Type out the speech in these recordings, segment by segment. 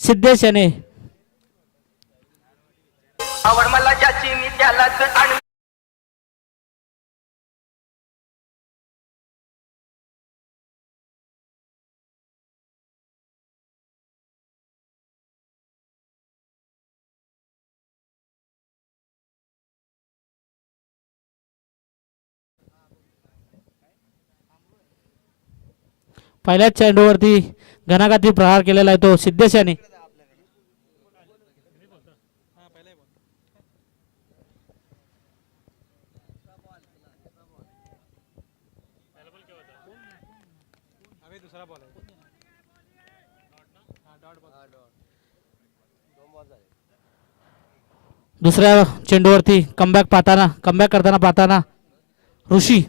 सिद्धेश याने आवड मला ज्याची मी त्यालाच आण पहिल्याच चेंडूवरती प्रहार केलेला आहे तो सिद्धेश याने दुसऱ्या चेंडूवरती कमबॅक पाहताना कमबॅक करताना पाहताना ऋषी।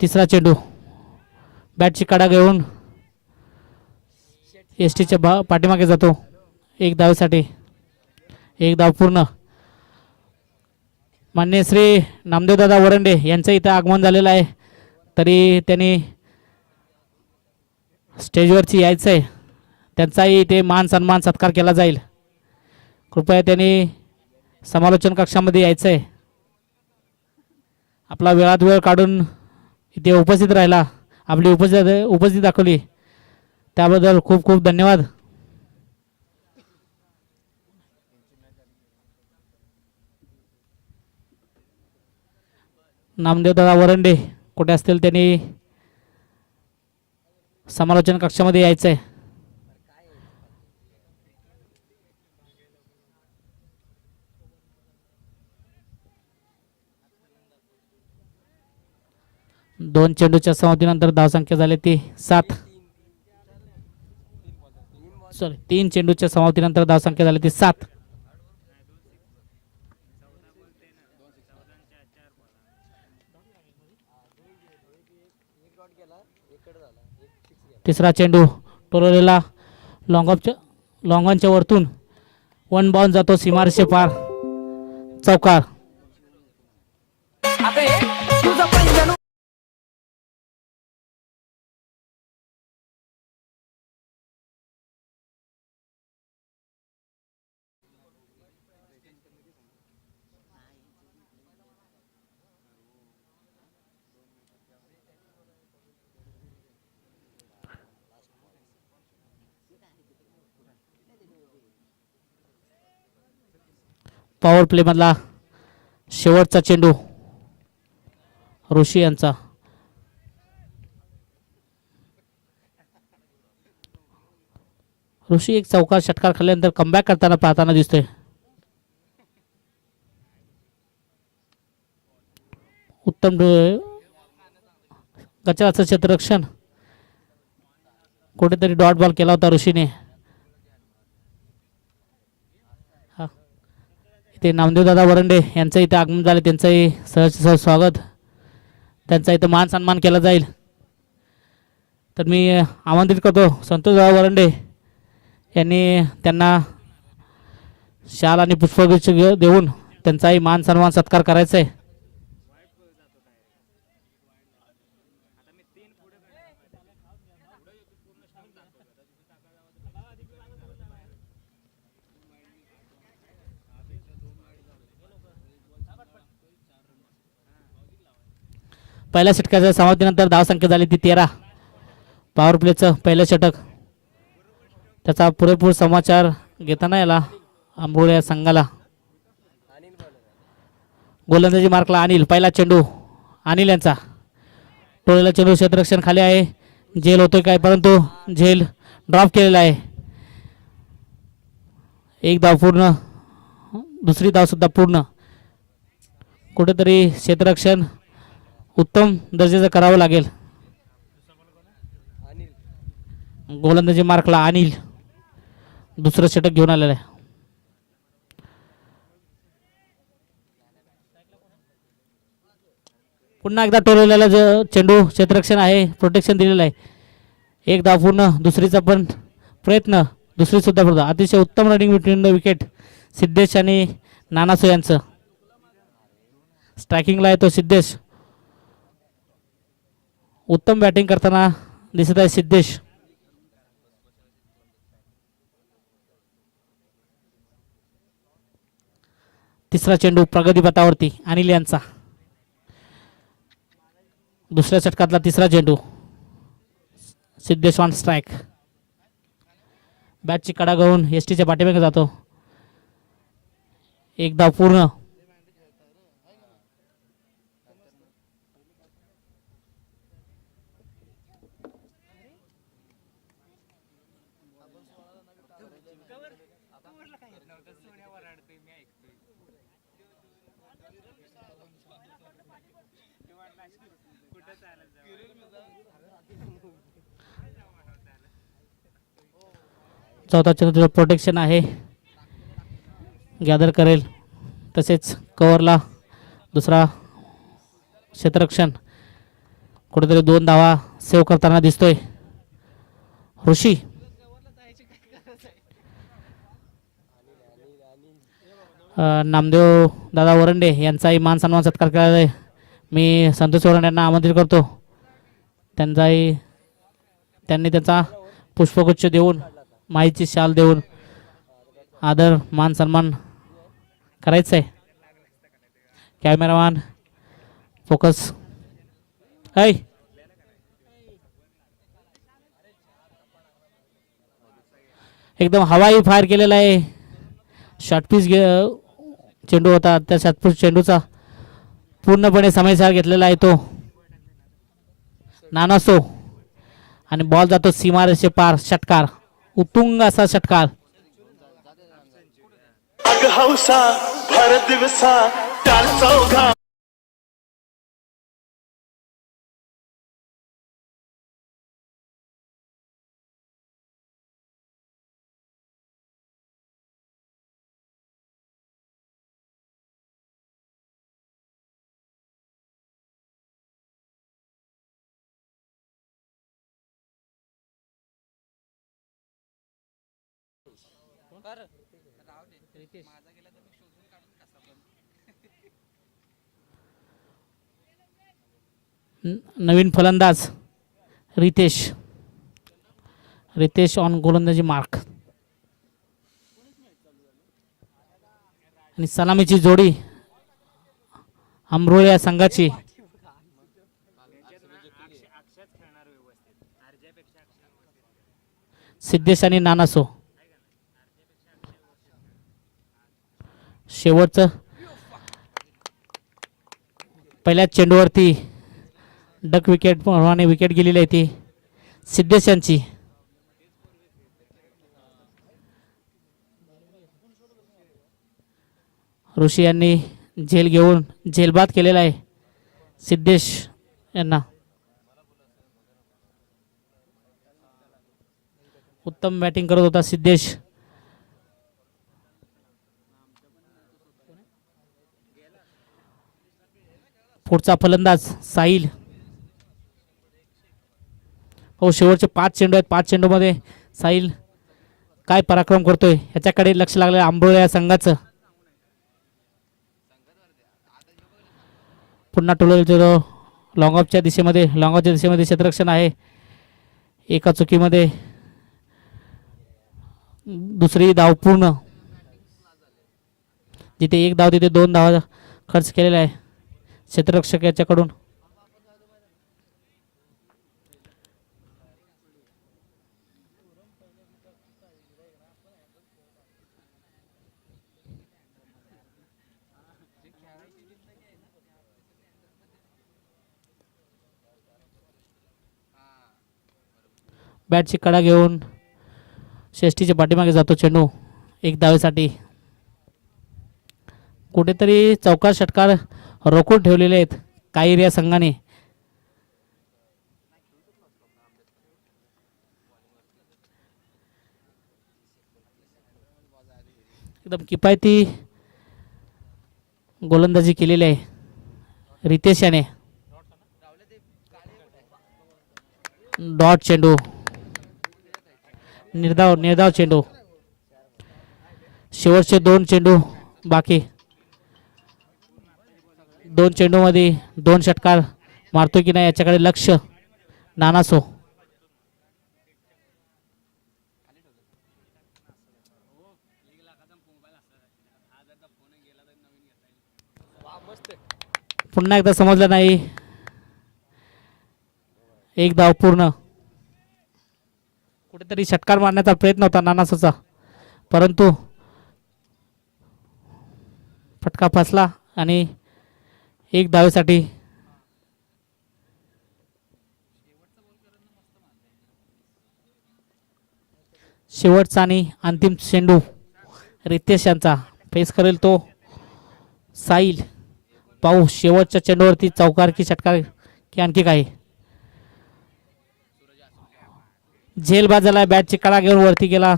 तिसरा चेंडू. बॅटची कडा घेऊन एस टीच्या बा पाठीमागे जातो. एक धावेसाठी. एक धाव पूर्ण. मान्य श्री नामदेवदादा वरंडे यांचं इथं आगमन झालेलं आहे. तरी त्यांनी स्टेजवरची यायचं आहे. त्यांचाही इथे मान सन्मान सत्कार केला जाईल. कृपया त्यांनी समालोचन कक्षामध्ये यायचं आहे. आपला वेळात वेळ काढून इथे उपस्थित राहिला. आपली उपस्थित उपस्थिती दाखवली. त्याबद्दल खूप खूप धन्यवाद. नामदेव दादा वरंडे कुठे असतील त्यांनी समालोचन कक्षामध्ये यायचं आहे दोन चेंडूच्या समाप्तीनंतर धावसंख्या झाली ती सात. सॉरी तीन चेंडूच्या समाप्तीनंतर धावसंख्या झाली ती सात. तिसरा चेंडू टोलवलेला लॉंगॉपच्या लॉंगॉनच्या वरतून. वन बाउन जातो सीमारशे पार चौकार. पॉवर प्लेमधला शेवटचा चेंडू ऋषी यांचा. ऋषी एक चौकार षटकार खाल्ल्यानंतर कमबॅक करताना पाहताना दिसतोय. उत्तम डो- क्षेत्ररक्षण. कुठेतरी डॉट बॉल केला होता ऋषीने हा इथे नामदेवदादा वरंडे यांचं इथं आगमन झालं. त्यांचंही सहज सहज स्वागत. त्यांचा इथं मान सन्मान केला जाईल. तर मी आमंत्रित करतो संतोषदादा वरंडे यांनी त्यांना शाल आणि पुष्पगुच्छ देऊन त्यांचाही मान सन्मान सत्कार करायचा आहे. पहिल्या षटकाच्या समाप्तीनंतर धावसंख्या झाली ती तेरा. पॉवर प्लेचं पहिलं षटक. त्याचा पुरेपूर समाचार घेताना याला आंबोळ या संघाला. गोलंदाजी मार्कला अनिल पहिला चेंडू. अनिल यांचा. टोळीला चेंडू क्षेत्ररक्षण खाली आहे. झेल होतोय काय? परंतु झेल ड्रॉप केलेला आहे. एक धाव पूर्ण दुसरी धाव सुद्धा पूर्ण. कुठेतरी क्षेत्ररक्षण उत्तम दर्जाचं करावं लागेल. गोलंदाजी मार्कला अनिल दुसरं षटक घेऊन आलेलं आहे. पुन्हा एकदा टोलवलेला जो चेंडू क्षेत्ररक्षण आहे प्रोटेक्शन दिलेलं आहे. एक धाव पूर्ण दुसरीचा पण प्रयत्न दुसरी सुद्धा पूर्ण अतिशय उत्तम running between the wicket Siddhesh आणि नानासो यांचं. स्ट्रायकिंगला आहे तो सिद्धेश. उत्तम बॅटिंग करताना दिसत आहे सिद्धेश. तिसरा चेंडू प्रगतीपथावरती अनिल यांचा. दुसऱ्या षटकातला तिसरा चेंडू. सिद्धेश ऑन स्ट्राईक बॅटची कडा घेऊन एस टीच्या पाठीमागे जातो. एक धाव पूर्ण चौथा चेंडू प्रोटेक्शन आहे. गॅदर करेल. तसेच कवरला दुसरा क्षेत्ररक्षण कुठेतरी दोन धावा सेव्ह करताना दिसतोय. ऋषी. नामदेव दादा वरंडे यांचाही मान सन्मान सत्कार केला आहे. मी संतोष वरंडे यांना आमंत्रित करतो. त्यांचाही त्यांनी त्याचा पुष्पगुच्छ देऊन माईची शाल देऊन आदर मान सन्मान करायचं आहे कॅमेरामॅन फोकस. ऐ! एकदम हवाई फायर केलेला आहे. शॉर्टपीस घे चेंडू होता त्या शॉर्टपीस चेंडूचा. पूर्णपणे समयसार घेतलेला आहे तो. नानासो आणि बॉल जातो सीमारेषे पार षटकार. उत्तुंग असा षटकार. अग हौसा भर दिवसा चार चौघा न- नवीन फलंदाज. रितेश. रितेश ऑन गोलंदाजी मार्क आणि सलामीची जोडी. अमरोळ या संघाची. सिद्धेश आणि नानासो. शेवटचं. पहिल्याच चेंडूवरती डक विकेट प्रमाणे विकेट गेलेली आहे ती. सिद्धेश यांची. ऋषी यांनी झेल घेऊन झेलबाद केलेला आहे. सिद्धेश यांना. उत्तम बॅटिंग करत होता सिद्धेश. पुढचा फलंदाज साहिल. हो शेवटचे पाच चेंडू आहेत. पाच चेंडूमध्ये साहिल काय पराक्रम करतोय? याच्याकडे लक्ष लागलं आंबोळे या संघाचं. पुन्हा टोलवलं लॉंग ऑफच्या दिशेमध्ये लॉंग ऑफच्या दिशेमध्ये क्षेत्ररक्षण आहे. एका चुकीमध्ये. दुसरी धाव पूर्ण. जिथे एक धाव तिथे दोन धाव खर्च केलेला आहे. क्षेत्ररक्षक याच्याकडून? बॅटची कडा घेऊन शेष्टीच्या पाठीमागे जातो चेंडू एक दावेसाठी कुठेतरी चौकार षटकार रोखून ठेवलेले आहेत काही या संघाने. एकदम किफायती गोलंदाजी केलेली आहे रितेश याने. डॉट चेंडू. निर्धाव निर्धाव चेंडू. शेवटचे दोन चेंडू बाकी. दोन चेंडूमध्ये दोन षटकार मारतो की नाही याच्याकडे लक्ष. नानासो पुन्हा एकदा समजलं नाही. एक धाव पूर्ण. कुठेतरी षटकार मारण्याचा प्रयत्न होता नानासोचा परंतु फटका फसला आणि एक धावेसाठी. शेवटचा आणि अंतिम चेंडू रितेश यांचा. फेस करेल तो. साईल पाहू शेवटच्या चेंडूवरती चौकार की षटकार की आणखी काय झेल बाजाला बॅटची कडा घेऊन वरती गेला.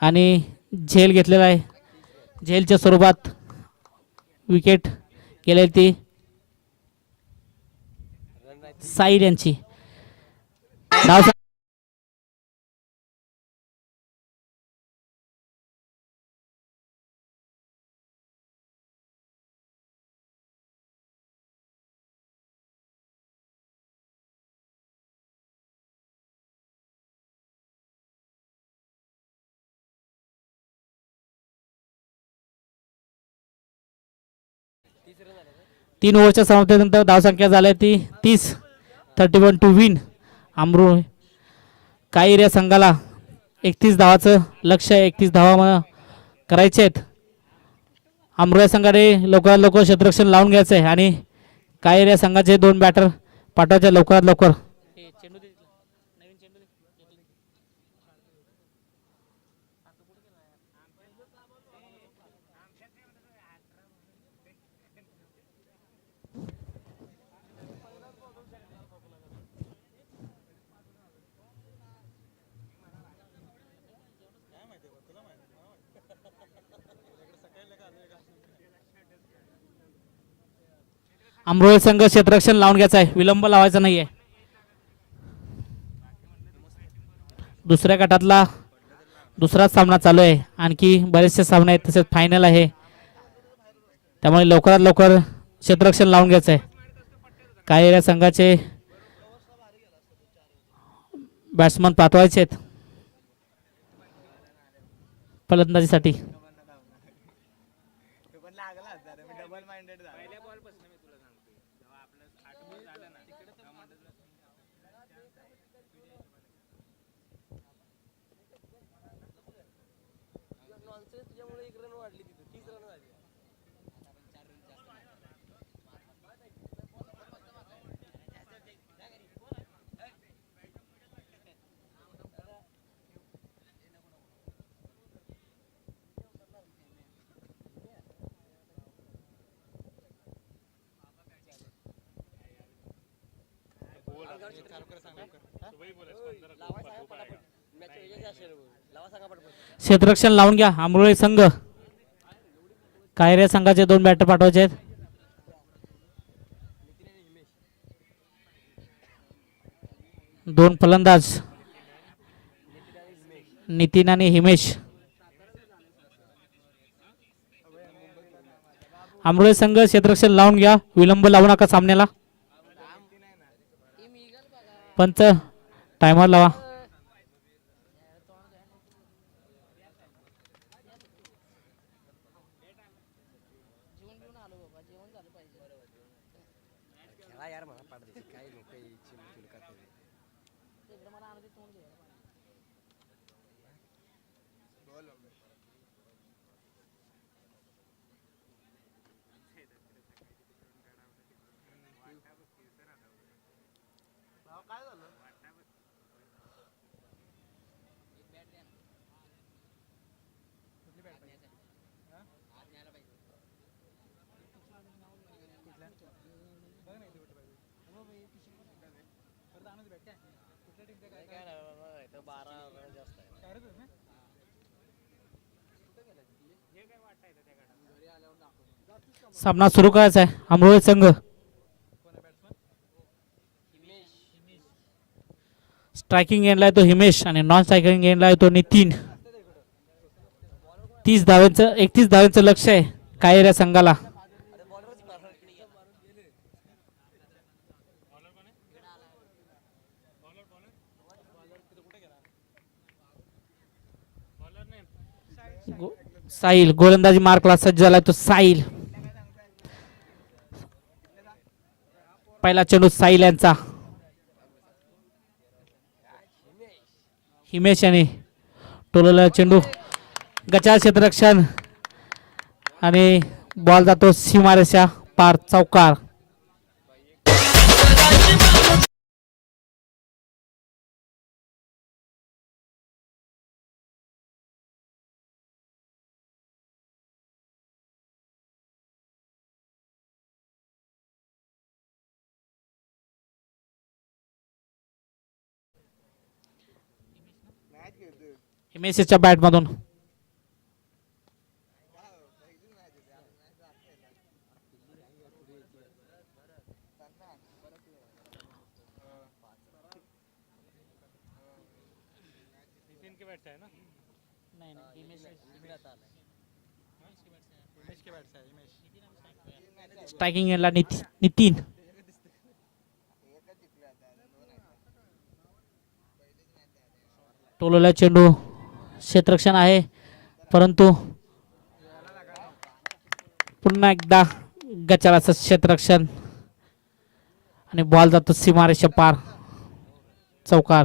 आणि झेल घेतलेला आहे. झेलच्या स्वरूपात विकेट गेलेली ती? साईल यांची. धाव तीन ओव्हरच्या समाप्तीनंतर धावसंख्या झाल्या ती तीस. थर्टी वन टू विन अमरू काही या संघाला एकतीस धावाचं लक्ष एकतीस धावा करायचे आहेत. अमरू या संघाने लवकरात लवकर क्षेत्ररक्षण लावून घ्यायचं आहे. आणि काही या संघाचे दोन बॅटर पाठवायचे लवकरात लवकर. आंबोळे संघ क्षेत्ररक्षण लावून घ्यायचं आहे. विलंब लावायचा नाही आहे दुसऱ्या गटातला दुसराच सामना चालू आहे. आणखी बरेचसे सामने आहेत तसेच फायनल आहे. त्यामुळे लवकरात लवकर क्षेत्ररक्षण लावून घ्यायचं आहे. काही या संघाचे बॅट्समन पाठवायचे आहेत. फलंदाजीसाठी. क्षेत्ररक्षण लावून घ्या आंबोळी संघ. कायरे संघाचे दोन बॅटर पाठवायचे आहेत. दोन फलंदाज. नितीन आणि हिमेश. आंबोळी संघ क्षेत्ररक्षण लावून घ्या विलंब लावू नका सामन्याला. पंच टायमर लावा. सामना सुरू करायचा आहे. आंबोळी संघ. स्ट्रायकिंग एंडला येतो हिमेश आणि नॉन स्ट्रायकिंग एंडला येतो तो नितीन. तीस धाव्यांचं एकतीस धाव्यांचं लक्ष आहे. काय या संघाला गो- साहिल गोलंदाजी मार्कला सज्ज झालाय तो साहिल. पहिला चेंडू साहिल यांचा. हिमेश याने टोलला चेंडू. गचा क्षेत्ररक्षण. आणि बॉल जातो सीमारेषा पार चौकार. मेसेसच्या बॅटमधून. स्ट्रायकिंग याला नितीन. टोलोला चेंडू. क्षेत्ररक्षण आहे. परंतु पुन्हा एकदा गचाराचं क्षेत्ररक्षण आणि बॉल जातो सीमारेषा पार. चौकार.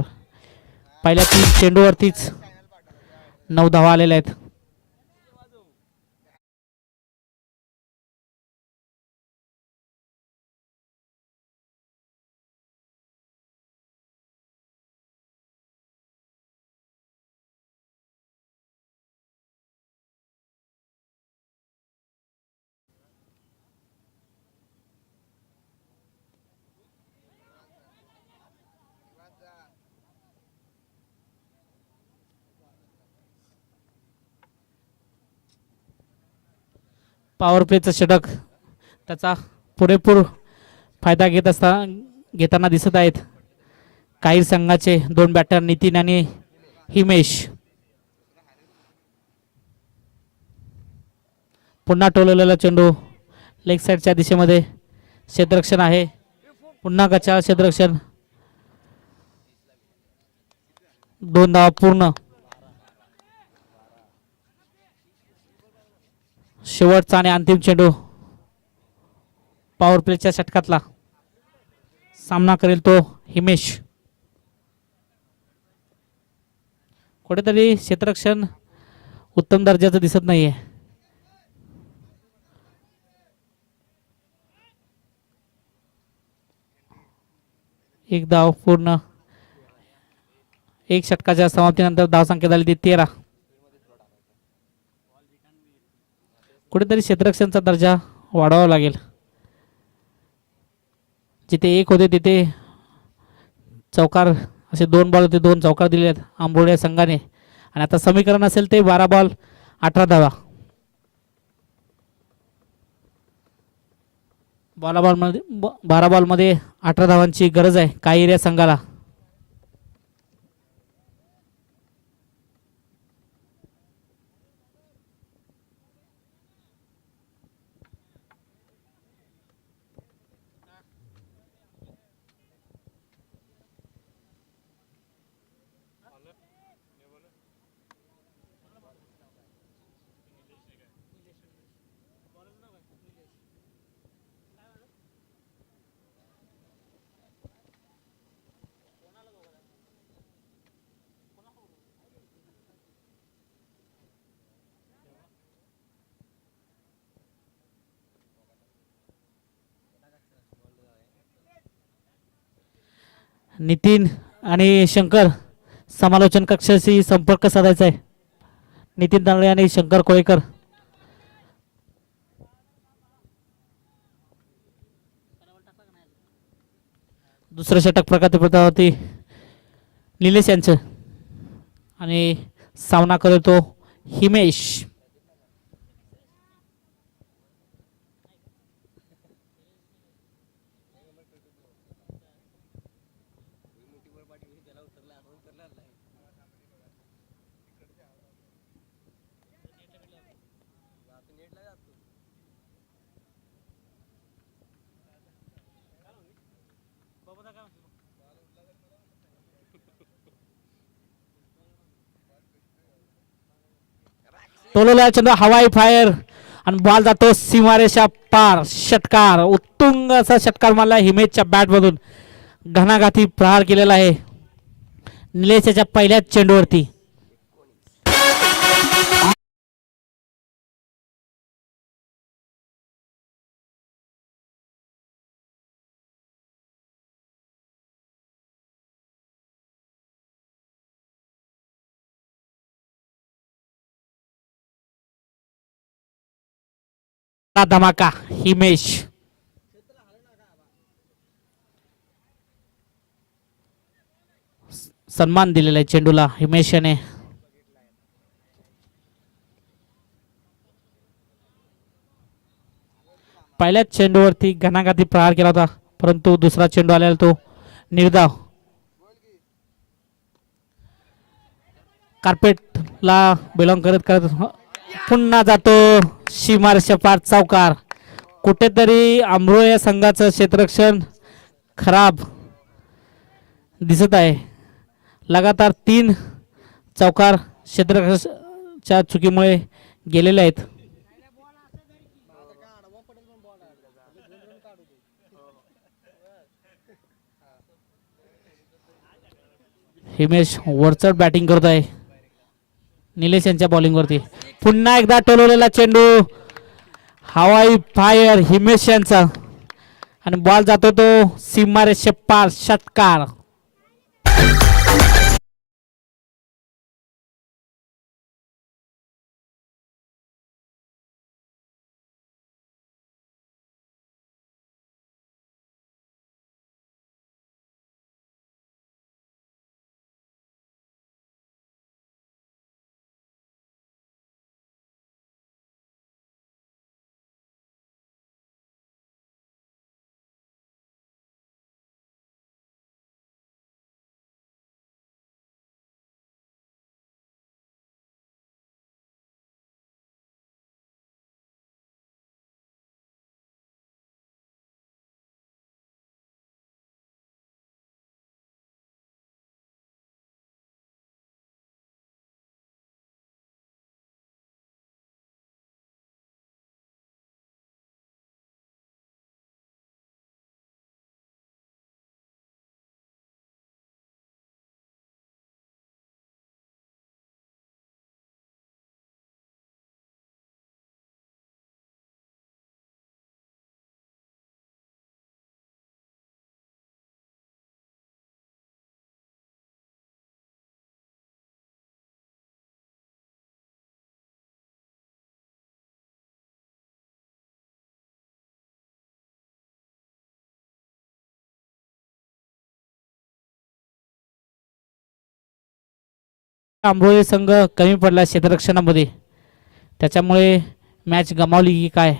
पहिल्या तीन चेंडूवरतीच नऊ धावा आलेल्या आहेत. पॉवर प्लेचं षटक त्याचा पुरेपूर फायदा घेत असता घेताना दिसत आहेत. काही संघाचे दोन बॅटर नितीन आणि हिमेश. पुन्हा टोलवलेला चेंडू लेग साईडच्या दिशेमध्ये क्षेत्ररक्षण आहे. पुन्हा कचा क्षेत्ररक्षण. दोन धावा पूर्ण. शेवटचा आणि अंतिम चेंडू पॉवर प्लेच्या षटकातला सामना करेल तो हिमेश. कुठेतरी क्षेत्ररक्षण उत्तम दर्जाचं दिसत नाहीये. एक धाव पूर्ण. एक षटकाच्या समाप्तीनंतर धाव संख्या झाली ती तेरा. कुठेतरी क्षेत्ररक्षणचा दर्जा वाढवावा लागेल. जिथे एक होते तिथे चौकार असे दोन बॉल होते दोन चौकार दिले आहेत आंबोळ्या संघाने. आणि आता समीकरण असेल ते बारा बॉल अठरा धावा. बारा बॉलमध्ये ब- बारा बॉलमध्ये अठरा धावांची गरज आहे. काही एरिया संघाला. नितीन आणि शंकर समालोचन कक्षाशी संपर्क साधायचा आहे. नितीन तांदळे आणि शंकर कोळेकर. दुसरं षटक प्रकाशप्रतावरती निलेश यांचं. आणि सामना करतो हिमेश. टोलोला चंद्र हवाई फायर. आणि बॉल जातो सीमारेषा पार षटकार उत्तुंग असा षटकार मारला हिमेशच्या बॅटमधून घणाघाती प्रहार केलेला आहे. निलेश याच्या पहिल्याच चेंडूवरती. धमाका हिमेश सन्मान दिलेला आहे चेंडूला हिमेश याने. पहिल्याच चेंडूवरती घणाघाती प्रहार केला होता परंतु दुसरा चेंडू आलेला तो निर्धाव. कार्पेटला बिलॉंग करत करत पुन्हा जातो शिमार शपाट चौकार कुठेतरी आंबरो या संघाचं क्षेत्ररक्षण खराब दिसत आहे. लगातार तीन चौकार क्षेत्ररक्षणाच्या चुकीमुळे गेलेले आहेत. हिमेश वरचढ बॅटिंग करत आहे. निलेश यांच्या बॉलिंगवरती पुन्हा एकदा टोलवलेला चेंडू. हवाई फायर हिमेश यांचा. आणि बॉल जातो तो सीमारेषे पार षटकार. आंबोली संघ कमी पडला क्षेत्ररक्षणामध्ये. त्याच्यामुळे मॅच गमावली की काय?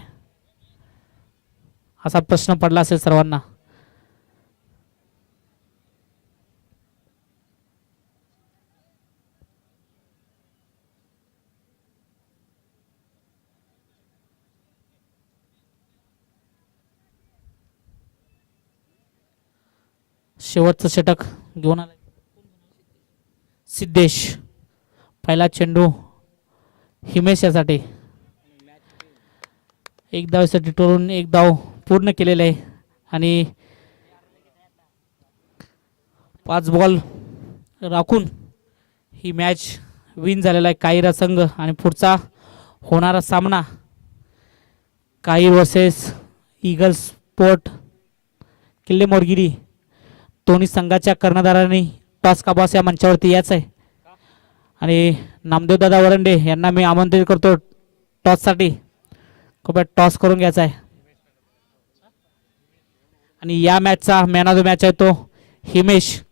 असा प्रश्न पडला असेल सर्वांना. शेवटचं षटक घेऊन आला सिद्धेश. पहिला चेंडू हिमेश यासाठी एक धावसाठी टोलून एक धाव पूर्ण केलेला आहे. आणि पाच बॉल राखून ही मॅच विन झालेला आहे काहीरा संघ. आणि पुढचा होणारा सामना काही वर्सेस इगल्स स्पोर्ट किल्ले मोरगिरी दोन्ही संघाच्या कर्णधारांनी टॉस काबास या मंचावरती याच आहे. आणि नामदेव दादा वरंडे यांना मी आमंत्रित करतो टॉससाठी. कृपया टॉस करून घ्यायचा आहे. आणि या मॅचचा मॅन ऑफ द मॅच आहे तो हिमेश.